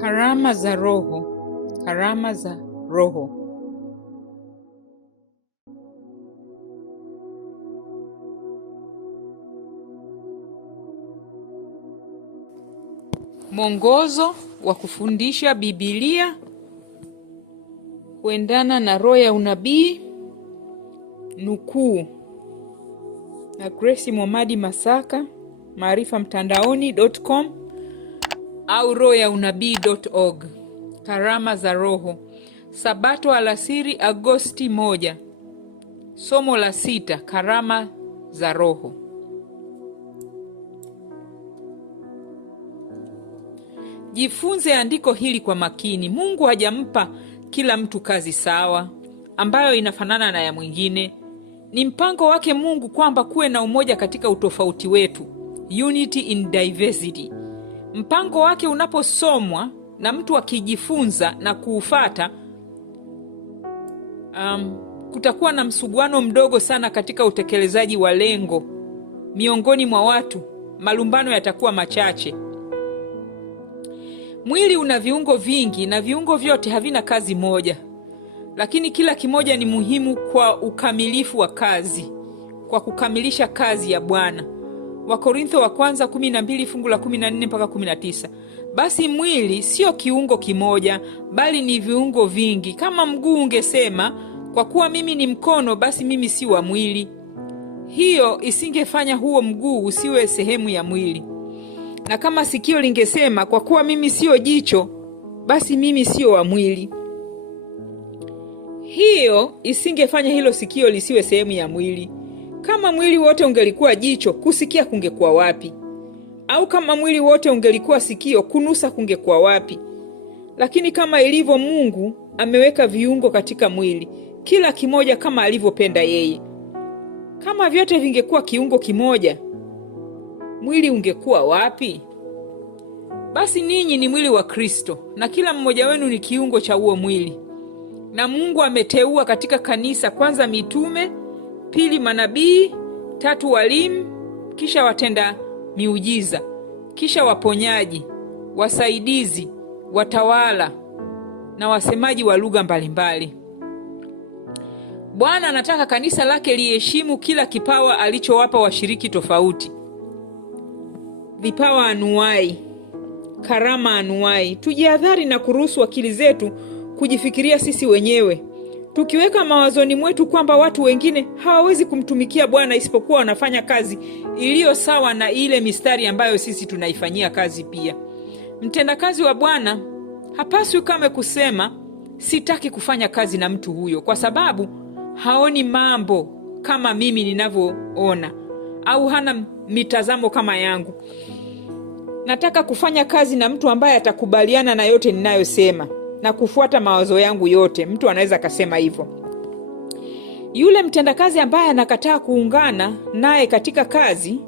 Karama za Roho. Karama za Roho. Mwongozo wa kufundisha Biblia kuendana na roho ya unabii. Nukuu na Grace Mohammad Masaka, maarifamtandaoni.com au rohoyaunabii.org. Karama za Roho. Sabato alasiri Agosti 1. Somo la 6, karama za Roho. Jifunze andiko hili kwa makini. Mungu hajampa kila mtu kazi sawa ambayo inafanana na ya mwingine. Ni mpango wake Mungu kwamba kuwe na umoja katika utofauti wetu, unity in diversity. Mpango wake unaposomwa na mtu akijifunza na kuufata, kutakuwa na msuguano mdogo sana katika utekelezaji wa lengo. Miongoni mwa watu, malumbano yatakuwa machache. Mwili una viungo vingi na viungo vyote havina kazi moja, lakini kila kimoja ni muhimu kwa ukamilifu wa kazi, kwa kukamilisha kazi ya Bwana. Wakorintho wa kwanza 12 fungu la 14 mpaka 19. Basi mwili sio kiungo kimoja, bali ni viungo vingi. Kama mguu ungesema, kwa kuwa mimi ni mkono, basi mimi si wa mwili, hiyo isingefanya huo mguu usiwe sehemu ya mwili. Na kama sikio lingesema, kwa kuwa mimi sio jicho, basi mimi sio wa mwili, hiyo isingefanya hilo sikio lisiwe sehemu ya mwili. Kama mwili wote ungelikuwa jicho, kusikia kungekuwa wapi? Au kama mwili wote ungelikuwa sikio, kunusa kungekuwa wapi? Lakini kama ilivyo, Mungu ameweka viungo katika mwili, kila kimoja kama alivyopenda yeye. Kama vyote vingekuwa kiungo kimoja, mwili ungekuwa wapi? Basi ninyi ni mwili wa Kristo, na kila mmoja wenu ni kiungo cha huo mwili. Na Mungu ameteua katika kanisa, kwanza mitume, pili manabii, tatu walimu, kisha watenda miujiza, kisha waponyaji, wasaidizi, watawala na wasemaji wa lugha mbalimbali. Bwana anataka kanisa lake liheshimu kila kipawa alichowapa washiriki tofauti. Vipawa anuwai, karama anuwai. Tujihadhari na kuruhusu akili zetu kujifikiria sisi wenyewe, tukiweka mawazoni mwetu kwamba watu wengine hawawezi kumtumikia Bwana isipokuwa wanafanya kazi iliyo sawa na ile mistari ambayo sisi tunaifanyia kazi pia. Mtendakazi wa Bwana hapaswi kame kusema sitaki kufanya kazi na mtu huyo, kwa sababu haoni mambo kama mimi ninavyoona, au hana mitazamo kama yangu. Nataka kufanya kazi na mtu ambaye atakubaliana na yote ninayosema na kufuata mawazo yangu yote. Mtu anaweza kasema hivyo. Yule mtendakazi ambaye anakataa kuungana naye katika kazi,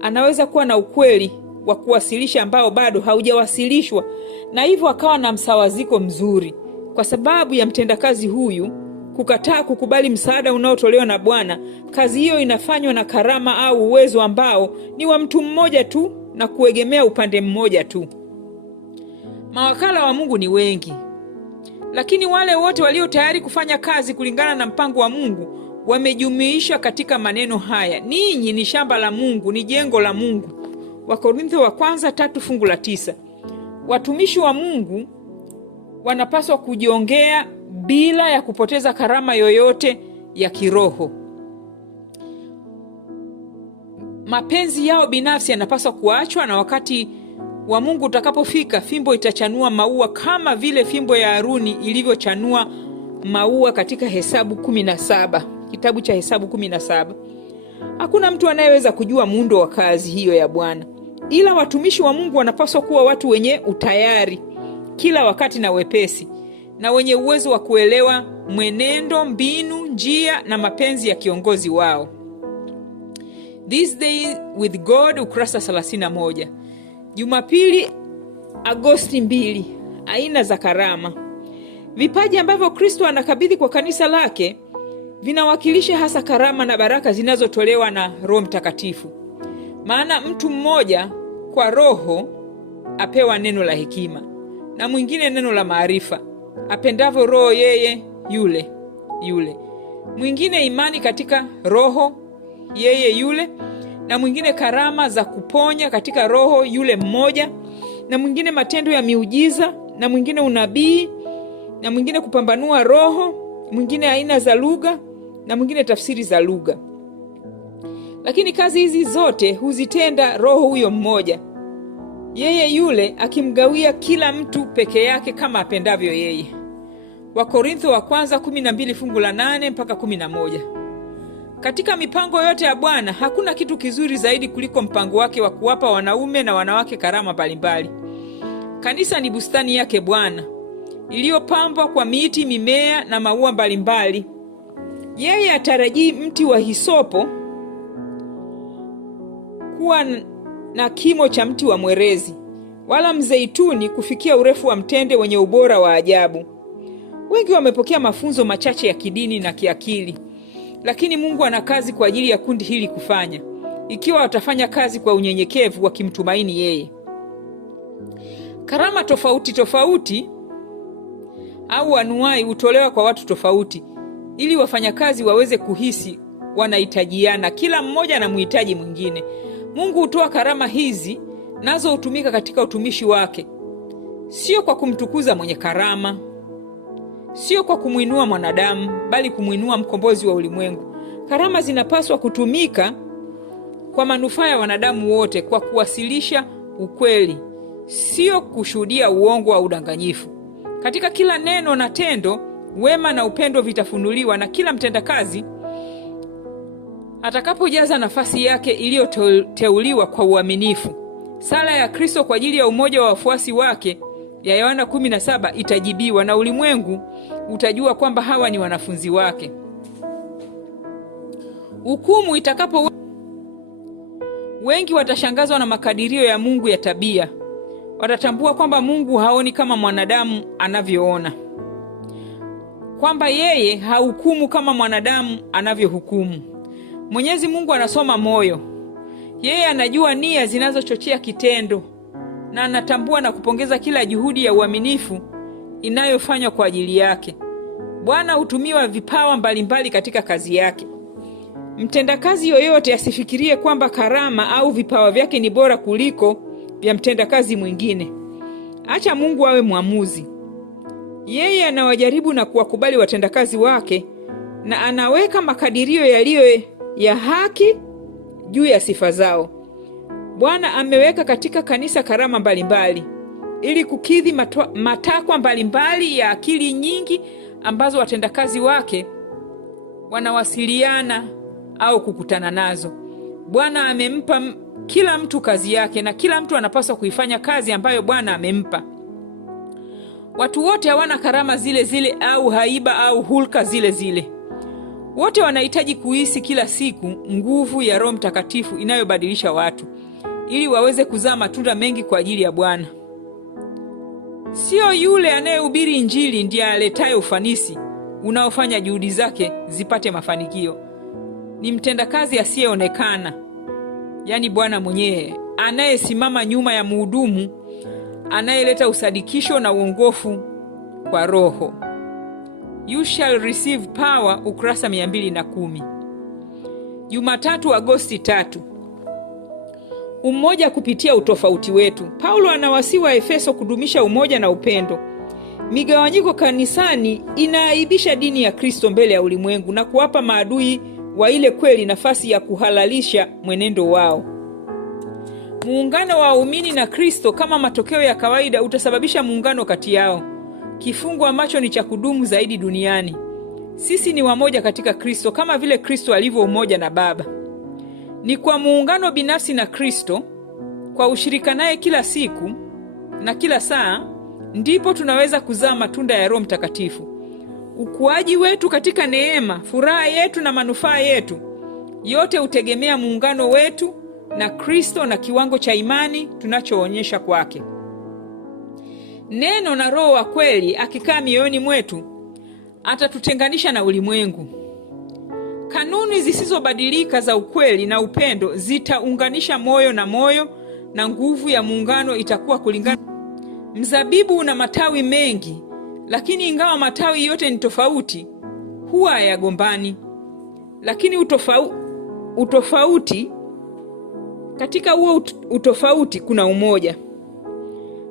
anaweza kuwa na ukweli wa kuwasilisha ambao bado haujawasilishwa, na hivyo akawa na msawaziko mzuri. Kwa sababu ya mtendakazi huyu kukataa kukubali msaada unaotolewa na Bwana, kazi hiyo inafanywa na karama au uwezo ambao ni wa mtu mmoja tu na kuegemea upande mmoja tu. Mawakala wa Mungu ni wengi, lakini wale wote walio tayari kufanya kazi kulingana na mpango wa Mungu wamejumuishwa katika maneno haya: ninyi ni shamba la Mungu, ni jengo la Mungu. Wakorintho wa kwanza 3 fungu la 9. Watumishi wa Mungu wanapaswa kujiongea bila ya kupoteza karama yoyote ya kiroho. Mapenzi yao binafsi yanapaswa kuachwa, na wakati wa Mungu utakapofika, fimbo itachanua maua kama vile fimbo ya Haruni ilivyochanua maua katika Hesabu 17. Kitabu cha Hesabu 17. Hakuna mtu anayeweza kujua muundo wa kazi hiyo ya Bwana, ila watumishi wa Mungu wanapaswa kuwa watu wenye utayari kila wakati na wepesi, na wenye uwezo wa kuelewa mwenendo, mbinu, njia na mapenzi ya kiongozi wao. This Day with God, ukurasa 31. Jumapili Agosti 2. Aina za karama. Vipaji ambavyo Kristo anakabidhi kwa kanisa lake vinawakilisha hasa karama na baraka zinazotolewa na Roho Mtakatifu. Maana mtu mmoja kwa Roho apewa neno la hekima, na mwingine neno la maarifa, apendavyo Roho yeye yule. Mwingine imani katika Roho yeye yule, na mwingine karama za kuponya katika Roho yule mmoja, na mwingine matendo ya miujiza, na mwingine unabii, na mwingine kupambanua roho, mwingine aina za lugha, na mwingine tafsiri za lugha. Lakini kazi hizi zote huzitenda Roho huyo mmoja, yeye yule, akimgawia kila mtu peke yake kama apendavyo yeye. Wakorintho wa kwanza 12 fungu la 8 mpaka 11. Katika mipango yote ya Bwana hakuna kitu kizuri zaidi kuliko mpango wake wa kuwapa wanaume na wanawake karama mbalimbali. Kanisa ni bustani yake Bwana, iliyopambwa kwa miti, mimea na maua mbalimbali. Yeye atarajii mti wa hisopo kuwa na kimo cha mti wa mwerezi, wala mzeituni kufikia urefu wa mtende wenye ubora wa ajabu. Wengi wamepokea mafunzo machache ya kidini na kiakili, lakini Mungu ana kazi kwa ajili ya kundi hili kufanya, ikiwa watafanya kazi kwa unyenyekevu wakimtumaini yeye. Karama tofauti au anuai hutolewa kwa watu tofauti, ili wafanyakazi waweze kuhisi wanahitajiana, kila mmoja na muhitaji mwingine. Mungu hutoa karama hizi, nazo hutumika katika utumishi wake, sio kwa kumtukuza mwenye karama, sio kwa kumuinua mwanadamu, bali kumuinua mkombozi wa ulimwengu. Karama zinapaswa kutumika kwa manufaa ya wanadamu wote, kwa kuwasilisha ukweli, sio kushuhudia uongo au udanganyifu. Katika kila neno na tendo, wema na upendo vitafunuliwa, na kila mtendakazi atakapojaza nafasi yake iliyoteuliwa kwa uaminifu. Sala ya Kristo kwa ajili ya umoja wa wafuasi wake ya Yohana 17 itajibiwa, na ulimwengu utajua kwamba hawa ni wanafunzi wake. Hukumu itakapo, wengi watashangazwa na makadirio ya Mungu ya tabia. Watatambua kwamba Mungu haoni kama mwanadamu anavyoona, kwamba yeye hahukumu kama mwanadamu anavyohukumu. Mwenyezi Mungu anasoma moyo. Yeye anajua nia zinazochochea kitendo, na anatambua na kupongeza kila juhudi ya uaminifu inayofanywa kwa ajili yake. Bwana hutumiwa vipawa mbalimbali katika kazi yake. Mtendakazi yoyote asifikirie kwamba karama au vipawa vyake ni bora kuliko vya mtendakazi mwingine. Acha Mungu awe mwamuzi. Yeye anawajaribu na kuwakubali watendakazi wake, na anaweka makadirio yaliyo ya haki juu ya sifa zao. Bwana ameweka katika kanisa karama mbalimbali ili kukidhi matakwa mbalimbali ya akili nyingi ambazo watendakazi wake wanawasiliana au kukutana nazo. Bwana amempa kila mtu kazi yake, na kila mtu anapaswa kuifanya kazi ambayo Bwana amempa. Watu wote hawana karama zile zile au haiba au hulka zile zile. Wote wanahitaji kuhisi kila siku nguvu ya Roho Mtakatifu inayobadilisha watu, ili waweze kuzaa matunda mengi kwa ajili ya Bwana. Sio yule anayehubiri Injili ndiye aletaye ufanisi unaofanya juhudi zake zipate mafanikio. Ni mtendakazi asiyeonekana, yani Bwana mwenyewe, anayesimama nyuma ya mhudumu, anayeleta usadikisho na uongofu kwa Roho. You shall receive power, ukurasa 210. Jumatatu Agosti 3. Umoja kupitia utofauti wetu. Paulo anawasihi Waefeso kudumisha umoja na upendo. Migawanyiko kanisani inaaibisha dini ya Kristo mbele ya ulimwengu na kuwapa maadui wa ile kweli nafasi ya kuhalalisha mwenendo wao. Muungano wa waumini na Kristo kama matokeo ya kawaida utasababisha muungano kati yao, kifungo ambacho ni cha kudumu zaidi duniani. Sisi ni wamoja katika Kristo kama vile Kristo alivyo umoja na Baba. Ni kwa muungano binafsi na Kristo, kwa ushirika naye kila siku na kila saa, ndipo tunaweza kuzaa matunda ya Roho Mtakatifu. Ukuaji wetu katika neema, furaha yetu na manufaa yetu, yote hutegemea muungano wetu na Kristo na kiwango cha imani tunachoonyesha kwake. Neno na Roho wa kweli akikaa mioyoni mwetu atatutenganisha na ulimwengu. Kanuni zisizobadilika za ukweli na upendo zitaunganisha moyo, na nguvu ya muungano itakuwa kulingana. Mzabibu una matawi mengi, lakini ingawa matawi yote ni tofauti, huwa hayagombani. Lakini utofauti katika huo utofauti kuna umoja.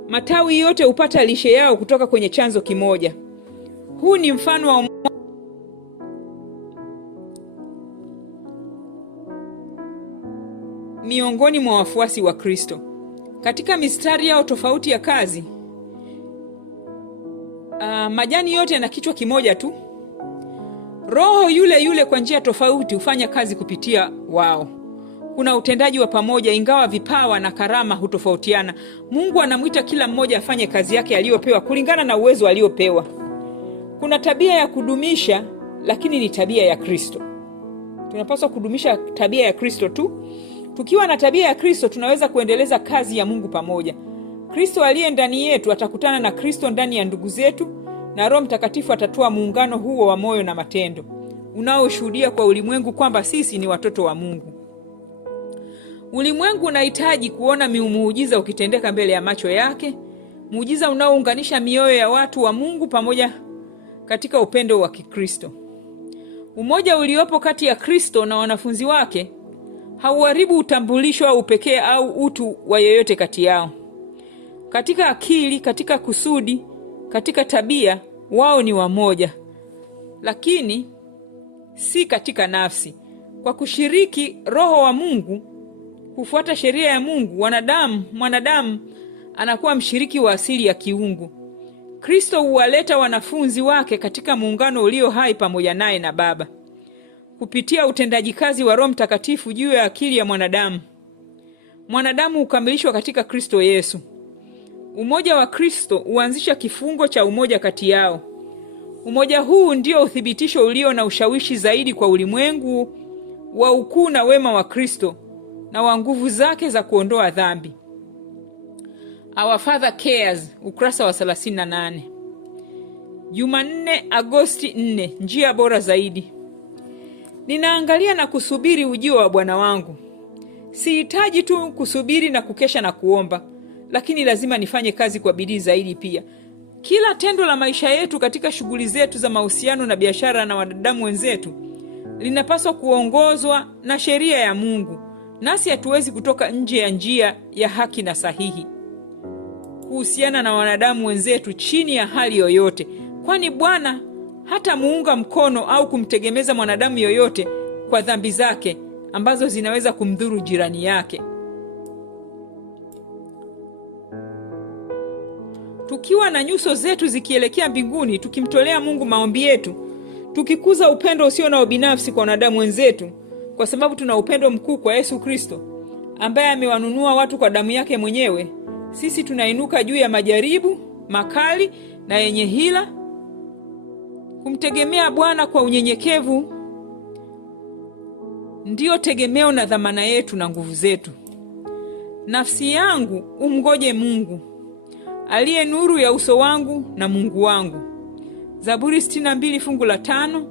Matawi yote hupata lishe yao kutoka kwenye chanzo kimoja. Huu ni mfano wa miongoni mwa wafuasi wa Kristo. Katika mistari yao tofauti ya kazi, majani yote yana kichwa kimoja tu. Roho yule yule kwa njia tofauti hufanya kazi kupitia wao. Kuna utendaji wa pamoja, ingawa vipawa na karama hutofautiana. Mungu anamwita kila mmoja afanye kazi yake aliyopewa kulingana na uwezo aliopewa. Kuna tabia ya kudumisha, lakini ni tabia ya Kristo. Tunapaswa kudumisha tabia ya Kristo tu. Tukiwa na tabia ya Kristo, tunaweza kuendeleza kazi ya Mungu pamoja. Kristo aliye ndani yetu atakutana na Kristo ndani ya ndugu zetu, na Roho Mtakatifu atatoa muungano huo wa moyo na matendo unaoshuhudia kwa ulimwengu kwamba sisi ni watoto wa Mungu. Ulimwengu unahitaji kuona muujiza ukitendeka mbele ya macho yake, muujiza unaounganisha mioyo ya watu wa Mungu pamoja katika upendo wa Kikristo. Umoja uliopo kati ya Kristo na wanafunzi wake hauharibu utambulisho au upekee au utu wa yeyote kati yao. Katika akili, katika kusudi, katika tabia, wao ni wamoja, lakini si katika nafsi. Kwa kushiriki Roho wa Mungu, kufuata sheria ya Mungu, mwanadamu anakuwa mshiriki wa asili ya kiungu. Kristo huwaleta wanafunzi wake katika muungano ulio hai pamoja naye na Baba. Kupitia utendaji kazi wa Roho Mtakatifu juu ya akili ya mwanadamu hukamilishwa katika Kristo Yesu. Umoja wa Kristo huanzisha kifungo cha umoja kati yao. Umoja huu ndio uthibitisho ulio na ushawishi zaidi kwa ulimwengu wa ukuu na wema wa Kristo na wa nguvu zake za kuondoa dhambi. Our Father Cares, ukurasa wa 38. Jumanne, Agosti 4, njia bora zaidi. Ninaangalia na kusubiri ujio wa Bwana wangu. Sihitaji tu kusubiri na kukesha na kuomba, lakini lazima nifanye kazi kwa bidii zaidi pia. Kila tendo la maisha yetu katika shughuli zetu za mahusiano na biashara na wanadamu wenzetu linapaswa kuongozwa na sheria ya Mungu, nasi hatuwezi kutoka nje ya njia ya haki na sahihi kuhusiana na wanadamu wenzetu chini ya hali yoyote, kwani Bwana hata muunga mkono au kumtegemeza mwanadamu yoyote kwa dhambi zake ambazo zinaweza kumdhuru jirani yake. Tukiwa na nyuso zetu zikielekea mbinguni, tukimtolea Mungu maombi yetu, tukikuza upendo usio na ubinafsi kwa wanadamu wenzetu, kwa sababu tuna upendo mkuu kwa Yesu Kristo ambaye amewanunua watu kwa damu yake mwenyewe, sisi tunainuka juu ya majaribu makali na yenye hila, kumtegemea Bwana kwa unyenyekevu ndio tegemeo na dhamana yetu na nguvu zetu. Nafsi yangu umngoje Mungu, aliye nuru ya uso wangu na Mungu wangu. Zaburi 62 fungu la 5,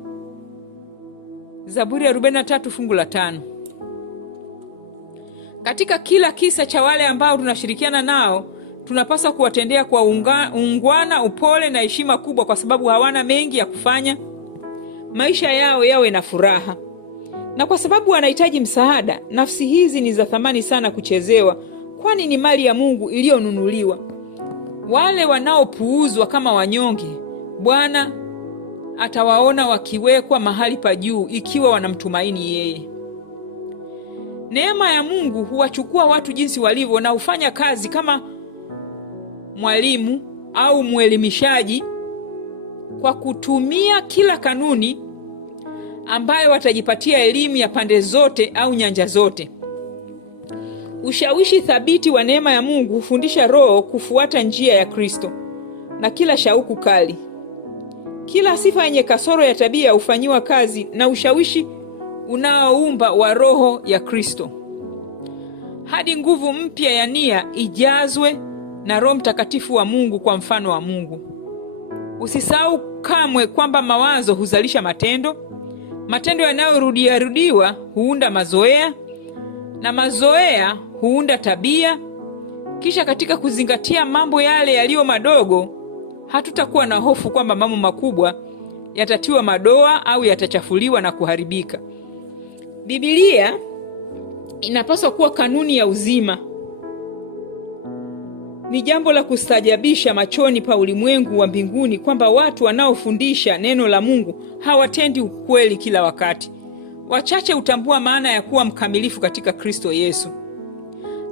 Zaburi 43 fungu la 5. Katika kila kisa cha wale ambao tunashirikiana nao, tunapaswa kuwatendea kwa ungwana, upole na heshima kubwa, kwa sababu hawana mengi ya kufanya maisha yao yawe na furaha. Na kwa sababu wanahitaji msaada, nafsi hizi ni za thamani sana kuchezewa, kwani ni mali ya Mungu iliyonunuliwa. Wale wanaopuuzwa kama wanyonge, Bwana atawaona wakiwekwa mahali pa juu ikiwa wanamtumaini yeye. Neema ya Mungu huwachukua watu jinsi walivyo na hufanya kazi kama mwalimu au mwelimishaji kwa kutumia kila kanuni ambayo watajipatia elimu ya pande zote au nyanja zote. Ushawishi thabiti wa neema ya Mungu hufundisha roho kufuata njia ya Kristo, na kila shauku kali, kila sifa yenye kasoro ya tabia hufanyiwa kazi na ushawishi unaoumba wa roho ya Kristo, hadi nguvu mpya ya nia ijazwe na Roho Mtakatifu wa Mungu kwa mfano wa Mungu. Usisahau kamwe kwamba mawazo huzalisha matendo. Matendo yanayorudiwa huunda mazoea, na mazoea huunda tabia, Kisha katika kuzingatia mambo yale yaliyo madogo, hatutakuwa na hofu kwamba mambo makubwa yatatiwa madoa au yatachafuliwa na kuharibika. Biblia inapaswa kuwa kanuni ya uzima. Ni jambo la kustajabisha machoni pa ulimwengu wa mbinguni kwamba watu wanaofundisha neno la Mungu hawatendi ukweli kila wakati. Wachache hutambua maana ya kuwa mkamilifu katika Kristo Yesu,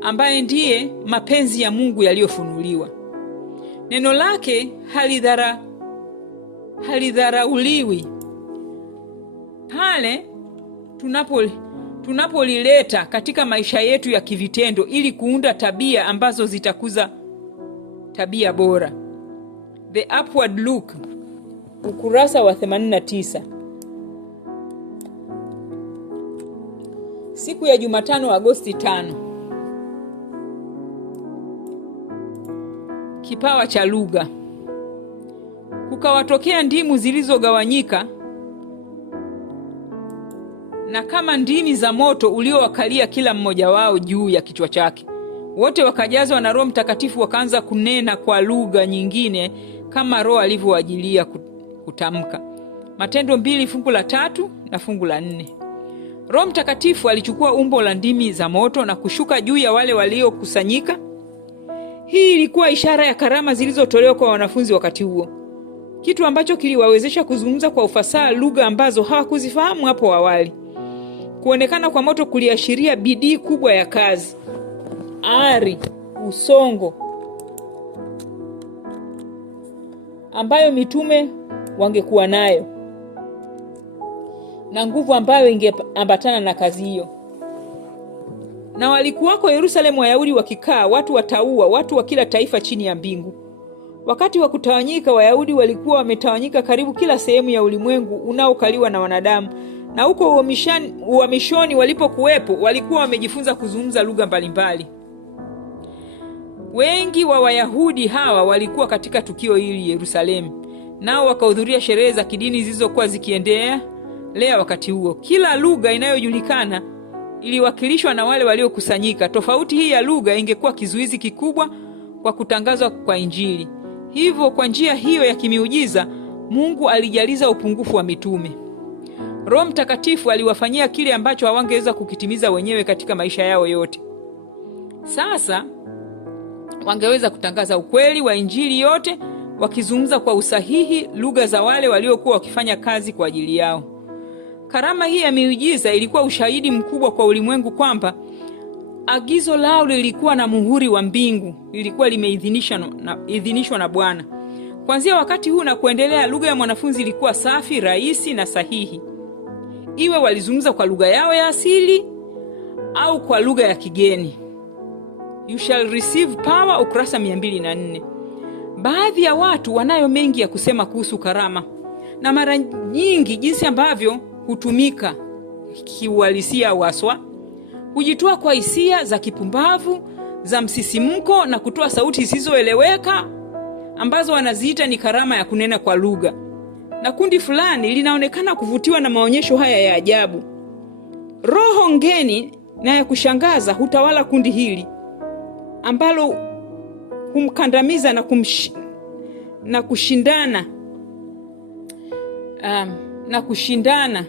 ambaye ndiye mapenzi ya Mungu yaliyofunuliwa. Neno lake halidharauliwi pale tunapolileta katika maisha yetu ya kivitendo ili kuunda tabia ambazo zitakuza tabia bora. The Upward Look, ukurasa wa 89. Siku ya Jumatano, Agosti 5. Kipawa cha lugha. Kukawatokea ndimu zilizogawanyika na kama ndimi za moto uliowakalia kila mmoja wao juu ya kichwa chake. Wote wakajazwa na Roho Mtakatifu, wakaanza kunena kwa lugha nyingine kama Roho alivyowajilia kutamka. Matendo 2 fungu la 3 na fungu la 4. Roho Mtakatifu alichukua umbo la ndimi za moto na kushuka juu ya wale waliokusanyika. Hii ilikuwa ishara ya karama zilizotolewa kwa wanafunzi wakati huo, kitu ambacho kiliwawezesha kuzungumza kwa ufasaha lugha ambazo hawakuzifahamu hapo awali. Kuonekana kwa moto kuliashiria bidii kubwa ya kazi, ari, usongo ambayo mitume wangekuwa nayo na nguvu ambayo ingeambatana na kazi hiyo. Na walikuwako Yerusalemu Wayahudi wakikaa, watu wataua, watu wa kila taifa chini ya mbingu. Wakati wa kutawanyika, Wayahudi walikuwa wametawanyika karibu kila sehemu ya ulimwengu unaokaliwa na wanadamu, na huko uhamishoni walipokuwepo walikuwa wamejifunza kuzungumza lugha mbalimbali. Wengi wa Wayahudi hawa walikuwa katika tukio hili Yerusalemu, nao wakahudhuria sherehe za kidini zilizokuwa zikiendelea wakati huo. Kila lugha inayojulikana iliwakilishwa na wale waliokusanyika. Tofauti hii ya lugha ingekuwa kizuizi kikubwa kwa kutangazwa kwa Injili. Hivyo kwa njia hiyo ya kimiujiza, Mungu alijaliza upungufu wa mitume. Roho Mtakatifu aliwafanyia kile ambacho hawangeweza kukitimiza wenyewe katika maisha yao yote. Sasa wangeweza kutangaza ukweli wa Injili yote, wakizungumza kwa usahihi lugha za wale waliokuwa wakifanya kazi kwa ajili yao. Karama hii ya miujiza ilikuwa ushahidi mkubwa kwa ulimwengu kwamba agizo lao lilikuwa na muhuri wa mbingu, lilikuwa limeidhinishwa na Bwana. Kuanzia wakati huu na kuendelea, lugha ya mwanafunzi ilikuwa safi, rahisi na sahihi, iwe walizungumza kwa lugha yao ya asili au kwa lugha ya kigeni. You shall receive power, ukurasa 204. Baadhi ya watu wanayo mengi ya kusema kuhusu karama, na mara nyingi jinsi ambavyo hutumika kiuhalisia waswa, hujitoa kwa hisia za kipumbavu, za msisimko na kutoa sauti zisizoeleweka ambazo wanaziita ni karama ya kunena kwa lugha. Na kundi fulani linaonekana kuvutiwa na maonyesho haya ya ajabu. Roho ngeni na ya kushangaza hutawala kundi hili ambalo humkandamiza na kushindana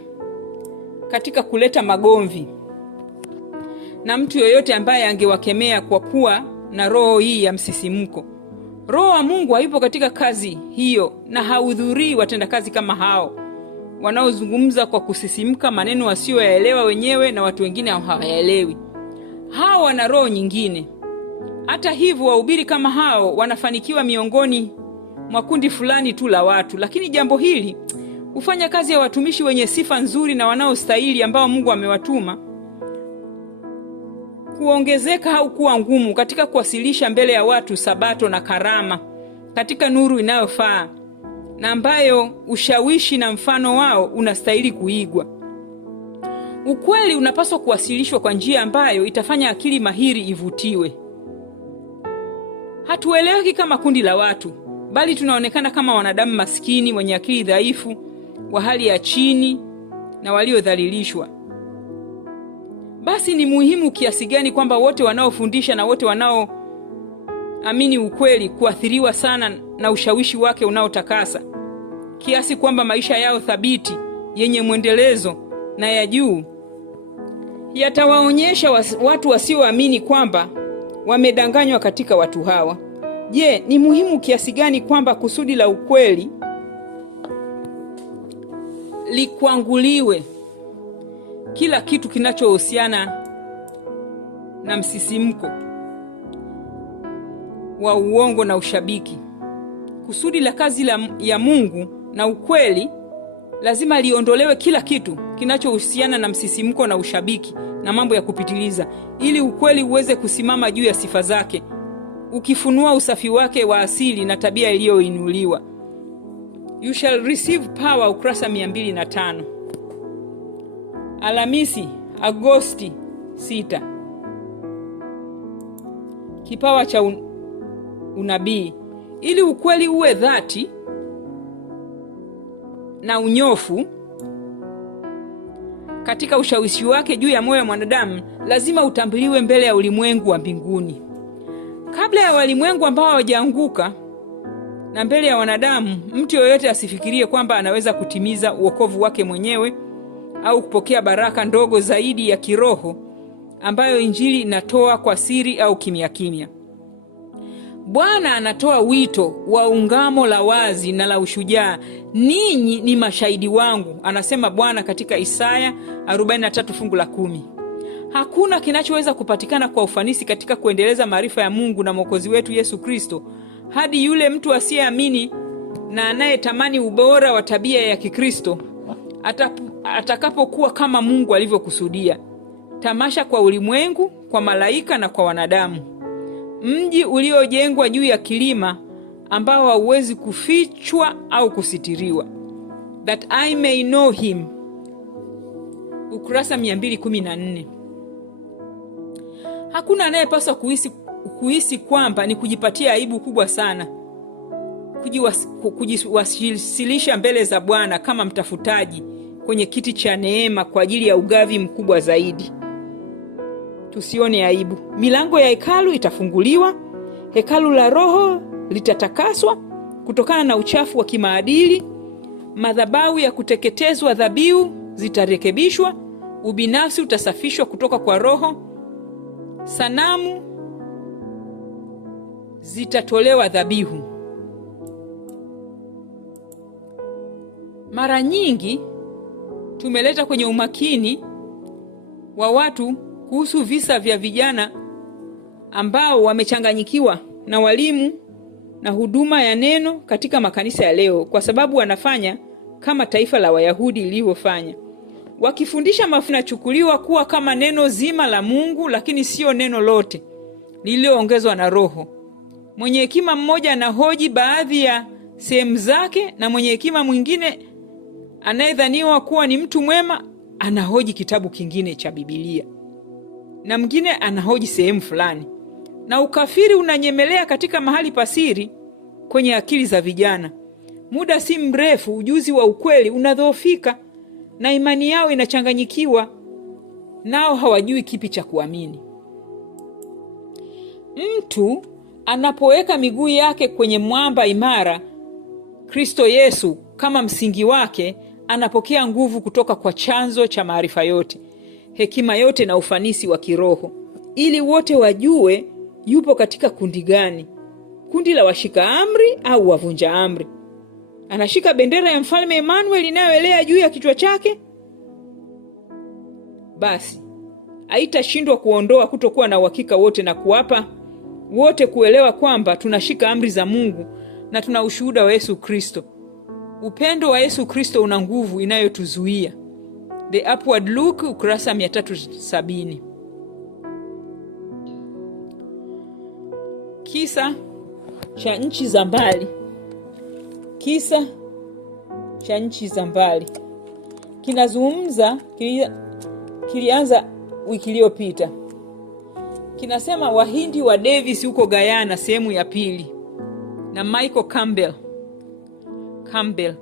katika kuleta magomvi na mtu yoyote ambaye angewakemea kwa kuwa na roho hii ya msisimko. Roho wa Mungu hayupo katika kazi hiyo na hahudhurii watendakazi kama hao wanaozungumza kwa kusisimka maneno wasioyaelewa wenyewe na watu wengine hawayaelewi. Hao wana roho nyingine. Hata hivyo, wahubiri kama hao wanafanikiwa miongoni mwa kundi fulani tu la watu, lakini jambo hili hufanya kazi ya watumishi wenye sifa nzuri na wanaostahili ambao Mungu amewatuma kuongezeka au kuwa ngumu katika kuwasilisha mbele ya watu sabato na karama katika nuru inayofaa na ambayo ushawishi na mfano wao unastahili kuigwa. Ukweli unapaswa kuwasilishwa kwa njia ambayo itafanya akili mahiri ivutiwe. Hatueleweki kama kundi la watu, bali tunaonekana kama wanadamu maskini wenye akili dhaifu, wa hali ya chini na waliodhalilishwa. Basi ni muhimu kiasi gani kwamba wote wanaofundisha na wote amini ukweli kuathiriwa sana na ushawishi wake unaotakasa, kiasi kwamba maisha yao thabiti, yenye mwendelezo na ya juu yatawaonyesha watu wasioamini kwamba wamedanganywa katika watu hawa. Je, ni muhimu kiasi gani kwamba kusudi la ukweli likwanguliwe kila kitu kinachohusiana na msisimko wa uongo na ushabiki. Kusudi la kazi ya Mungu na ukweli lazima liondolewe kila kitu kinachohusiana na msisimko na ushabiki na mambo ya kupitiliza, ili ukweli uweze kusimama juu ya sifa zake, ukifunua usafi wake wa asili na tabia iliyoinuliwa. You shall receive power, ukurasa 205. Alhamisi, Agosti 6. Kipawa cha unabii. Ili ukweli uwe dhati na unyofu katika ushawishi wake juu ya moyo wa mwanadamu, lazima utambuliwe mbele ya ulimwengu wa mbinguni. Kabla ya walimwengu ambao hawajaanguka na mbele ya wanadamu, mtu yoyote asifikirie kwamba anaweza kutimiza wokovu wake mwenyewe au kupokea baraka ndogo zaidi ya kiroho ambayo Injili inatoa kwa siri au kimya kimya. Bwana anatoa wito wa ungamo la wazi na la ushujaa. Ninyi ni mashahidi wangu, anasema Bwana katika Isaya 43 fungu la 10. Hakuna kinachoweza kupatikana kwa ufanisi katika kuendeleza maarifa ya Mungu na Mwokozi wetu Yesu Kristo hadi yule mtu asiyeamini na anayetamani ubora wa tabia ya Kikristo atakapokuwa kama Mungu alivyokusudia. Tamasha kwa ulimwengu, kwa malaika na kwa wanadamu. Mji uliojengwa juu ya kilima ambao hauwezi kufichwa au kusitiriwa. That I may know him, ukurasa 214. Hakuna anayepaswa kuhisi kwamba ni kujipatia aibu kubwa sana kujiwasilisha mbele za Bwana kama mtafutaji kwenye kiti cha neema kwa ajili ya ugavi mkubwa zaidi. Tusione aibu. Milango ya hekalu itafunguliwa, hekalu la roho litatakaswa kutokana na uchafu wa kimaadili, madhabahu ya kuteketezwa dhabihu zitarekebishwa, ubinafsi utasafishwa kutoka kwa roho, sanamu zitatolewa dhabihu. Mara nyingi tumeleta kwenye umakini wa watu kuhusu visa vya vijana ambao wamechanganyikiwa na walimu na huduma ya neno katika makanisa ya leo, kwa sababu wanafanya kama taifa la Wayahudi lilivyofanya, wakifundisha mafundisho chukuliwa kuwa kama neno zima la Mungu, lakini sio neno lote lililoongezwa na Roho. Mwenye hekima mmoja anahoji baadhi ya sehemu zake, na mwenye hekima mwingine anayedhaniwa kuwa ni mtu mwema anahoji kitabu kingine cha Biblia, na mwingine anahoji sehemu fulani. Na ukafiri unanyemelea katika mahali pasiri kwenye akili za vijana. Muda si mrefu ujuzi wa ukweli unadhoofika na imani yao inachanganyikiwa, nao hawajui kipi cha kuamini. Mtu anapoweka miguu yake kwenye mwamba imara, Kristo Yesu, kama msingi wake, anapokea nguvu kutoka kwa chanzo cha maarifa yote, hekima yote na ufanisi wa kiroho, ili wote wajue yupo katika kundi gani, kundi la washika amri au wavunja amri. Anashika bendera ya Mfalme Emmanuel inayoelea juu ya kichwa chake, basi haitashindwa kuondoa kutokuwa na uhakika wote na kuwapa wote kuelewa kwamba tunashika amri za Mungu na tuna ushuhuda wa Yesu Kristo. Upendo wa Yesu Kristo una nguvu inayotuzuia. The Upward Look, ukurasa 370. Kisa cha nchi za mbali. Kisa cha nchi za mbali kinazungumza, kilianza wiki iliyopita. Kinasema Wahindi wa Davis huko Guyana, sehemu ya pili, na Michael Campbell.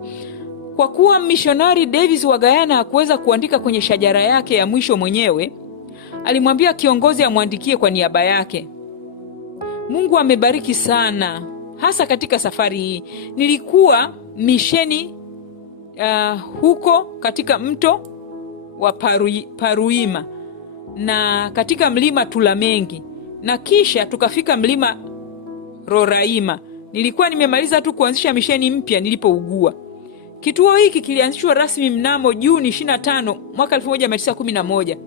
Kwa kuwa missionary Davis wa Guyana hakuweza kuandika kwenye shajara yake ya mwisho mwenyewe, alimwambia kiongozi amwandikie kwa niaba yake. Mungu amebariki sana, hasa katika safari hii. Nilikuwa misheni huko katika mto wa Paruima na katika mlima Tulamengi, na kisha tukafika mlima Roraima. Nilikuwa nimemaliza tu kuanzisha misheni mpya nilipougua. Kituo hiki kilianzishwa rasmi mnamo Juni 25 mwaka 1911,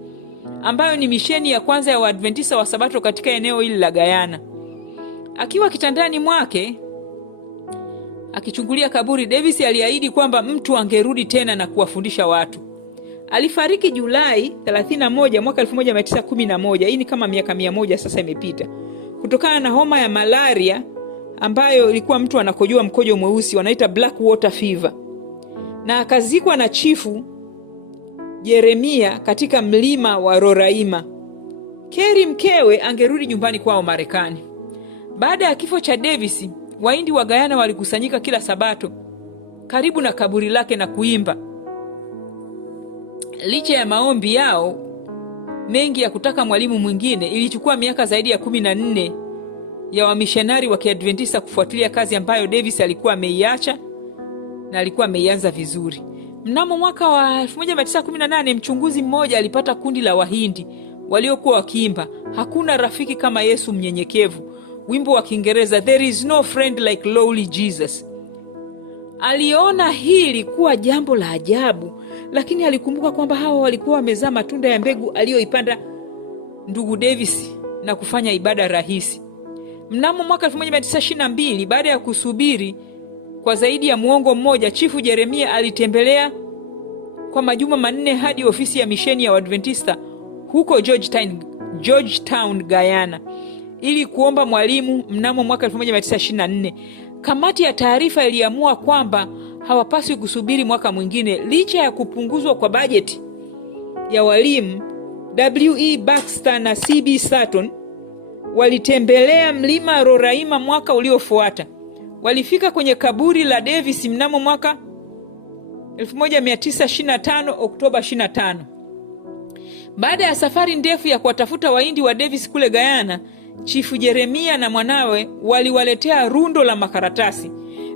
ambayo ni misheni ya kwanza ya Waadventista wa Sabato katika eneo hili la Guyana. Akiwa kitandani mwake akichungulia kaburi, Davis aliahidi kwamba mtu angerudi tena na kuwafundisha watu. Alifariki Julai 31 mwaka 1911. Hii ni kama miaka 100 sasa imepita, kutokana na homa ya malaria ambayo ilikuwa mtu anakojoa mkojo mweusi, wanaita black water fever, na akazikwa na Chifu Jeremia katika mlima wa Roraima. Kerry mkewe angerudi nyumbani kwao Marekani. Baada ya kifo cha Davis, Wahindi wa Guyana walikusanyika kila Sabato karibu na kaburi lake na kuimba. Licha ya maombi yao mengi ya kutaka mwalimu mwingine, ilichukua miaka zaidi ya 14 ya wamishonari wa Kiadventista kufuatilia kazi ambayo Davis alikuwa ameiacha na alikuwa ameianza vizuri. Mnamo mwaka wa 1918 mchunguzi mmoja alipata kundi la Wahindi waliokuwa wakiimba hakuna rafiki kama Yesu mnyenyekevu, wimbo wa Kiingereza There is no friend like lowly Jesus. Aliona hili kuwa jambo la ajabu, lakini alikumbuka kwamba hawa walikuwa wamezaa matunda ya mbegu aliyoipanda ndugu Davis na kufanya ibada rahisi. Mnamo mwaka 1922, baada ya kusubiri kwa zaidi ya muongo mmoja, Chifu Jeremia alitembelea kwa majuma 4 hadi ofisi ya misheni ya Waadventista huko Georgetown, Guyana, ili kuomba mwalimu. Mnamo mwaka 1924, kamati ya taarifa iliamua kwamba hawapaswi kusubiri mwaka mwingine. Licha ya kupunguzwa kwa bajeti ya walimu, W.E. Baxter na C.B. Sutton walitembelea mlima Roraima mwaka uliofuata. Walifika kwenye kaburi la Davis mnamo mwaka 1925 Oktoba 25. Baada ya safari ndefu ya kuwatafuta Wahindi wa Davis kule Guyana, Chifu Jeremia na mwanawe waliwaletea rundo la makaratasi.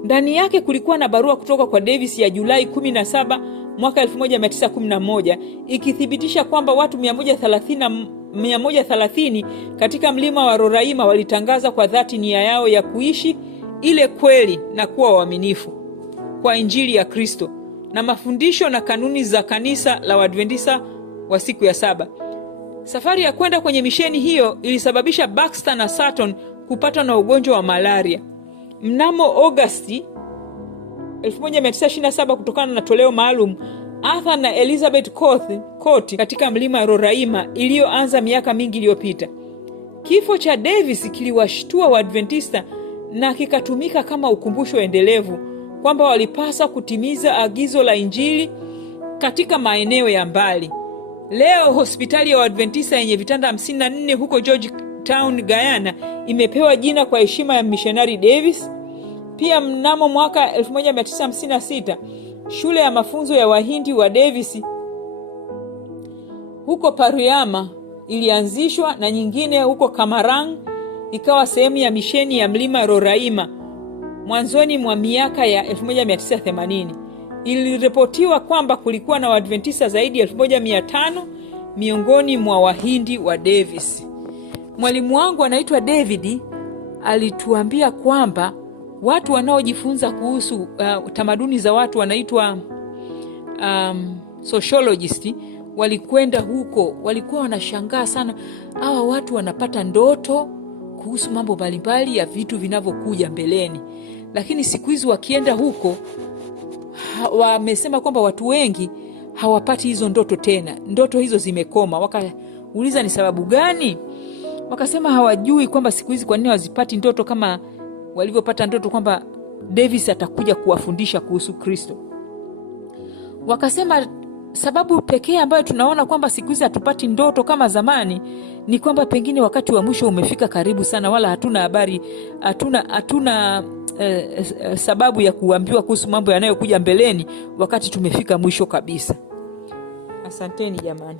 Ndani yake kulikuwa na barua kutoka kwa Davis ya Julai 17 mwaka 1911 ikithibitisha kwamba watu 130 katika mlima wa Roraima walitangaza kwa dhati nia yao ya kuishi ile kweli na kuwa waaminifu kwa Injili ya Kristo na mafundisho na kanuni za kanisa la Waadventista wa siku ya saba. Safari ya kwenda kwenye misheni hiyo ilisababisha Baxter na Sutton kupatwa na ugonjwa wa malaria. Mnamo Agosti 1927, kutokana na toleo maalum Arthur na Elizabeth Court katika mlima Roraima iliyoanza miaka mingi iliyopita. Kifo cha Davis kiliwashtua Waadventista na kikatumika kama ukumbusho endelevu kwamba walipaswa kutimiza agizo la Injili katika maeneo ya mbali. Leo hospitali ya Waadventista yenye vitanda 54 huko Georgetown, Guyana imepewa jina kwa heshima ya missionary Davis. Pia mnamo mwaka 1956 shule ya mafunzo ya Wahindi wa Davis huko Paruima ilianzishwa na nyingine huko Kamarang ikawa sehemu ya misheni ya mlima Roraima mwanzoni mwa miaka ya 1980. Iliripotiwa kwamba kulikuwa na Waadventista zaidi ya 1500 miongoni mwa Wahindi wa Davis. Mwalimu wangu anaitwa David alituambia kwamba watu wanaojifunza kuhusu tamaduni za watu wanaitwa sociologist walikwenda huko, walikuwa wanashangaa sana hawa watu wanapata ndoto kuhusu mambo mbalimbali ya vitu vinavyokuja mbeleni. Lakini siku hizi wakienda huko wamesema kwamba watu wengi hawapati hizo ndoto tena. Ndoto hizo zimekoma. Wakauliza ni sababu gani? Wakasema hawajui kwamba siku hizi kwa nini wazipati ndoto kama walivyopata ndoto kwamba Davis atakuja kuwafundisha kuhusu Kristo. Wakasema sababu pekee ambayo tunaona kwamba siku hizi hatupati ndoto kama zamani ni kwamba pengine wakati wa mwisho umefika karibu sana, wala hatuna habari, hatuna sababu ya kuambiwa kuhusu mambo yanayokuja mbeleni wakati tumefika mwisho kabisa. Asanteni jamani.